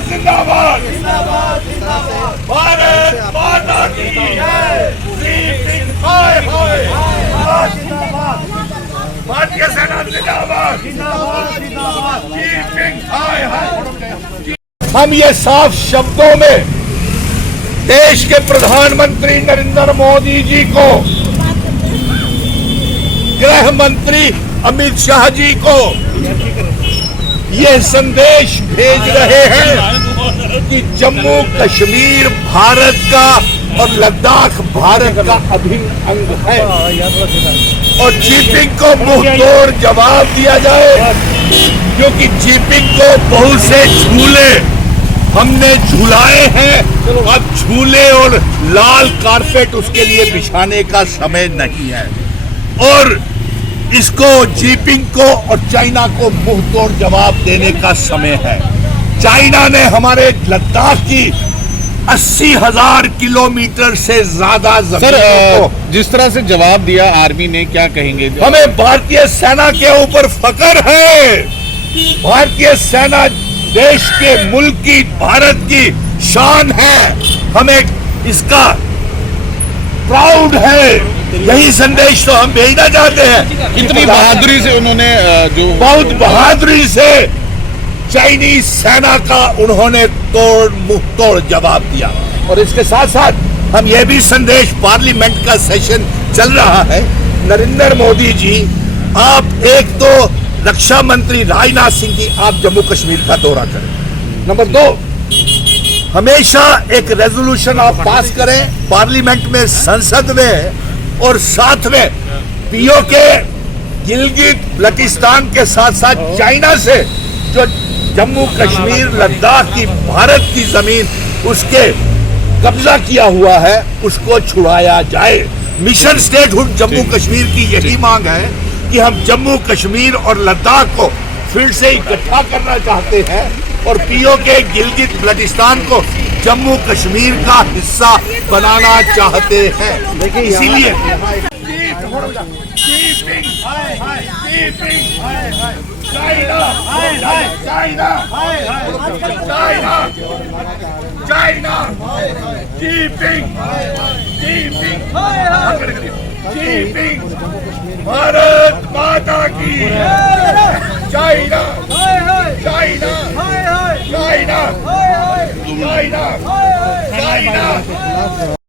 जिंदाबाद भारत माता की भारतीय सेना जिंदाबाद। हम ये साफ शब्दों में देश के प्रधानमंत्री नरेंद्र मोदी जी को, गृह मंत्री अमित शाह जी को ये संदेश भेज रहे हैं कि जम्मू कश्मीर भारत का और लद्दाख भारत का अभिन्न अंग है और जीपिंग को मुंह तोड़ जवाब दिया जाए, क्योंकि जीपिंग को बहुत से झूले हमने झूलाए हैं। अब झूले और लाल कारपेट उसके लिए बिछाने का समय नहीं है और इसको जीपिंग को और चाइना को मुंह तोड़ जवाब देने का समय है। चाइना ने हमारे लद्दाख की 80,000 किलोमीटर से ज्यादा जमीन को जिस तरह से जवाब दिया आर्मी ने, क्या कहेंगे? हमें भारतीय सेना के ऊपर फख्र है। भारतीय सेना देश के मुल्क की, भारत की शान है। हमें इसका प्राउड है। यही संदेश तो हम भेजना चाहते हैं। कितनी बहादुरी से उन्होंने बहुत बहादुरी से चाइनीज सेना का उन्होंने मुंह तोड़ जवाब दिया। और इसके साथ साथ हम ये भी संदेश, पार्लियामेंट का सेशन चल रहा है, नरेंद्र मोदी जी, आप एक तो रक्षा मंत्री राजनाथ सिंह जी, आप जम्मू कश्मीर का दौरा करें। नंबर 2, हमेशा एक रेजोल्यूशन आप पास करें पार्लियामेंट में, संसद में, और साथ में पीओके, गिलगित बल्टिस्तान के साथ साथ चाइना से जो जम्मू कश्मीर लद्दाख की भारत की जमीन उसके कब्जा किया हुआ है उसको छुड़ाया जाए। मिशन स्टेटहुड जम्मू कश्मीर की यही मांग है कि हम जम्मू कश्मीर और लद्दाख को फिर से इकट्ठा करना चाहते हैं और पीओके, गिलगित बल्टिस्तान को जम्मू कश्मीर का हिस्सा बनाना चाहते हैं। इसीलिए भारत माता की China China China China China.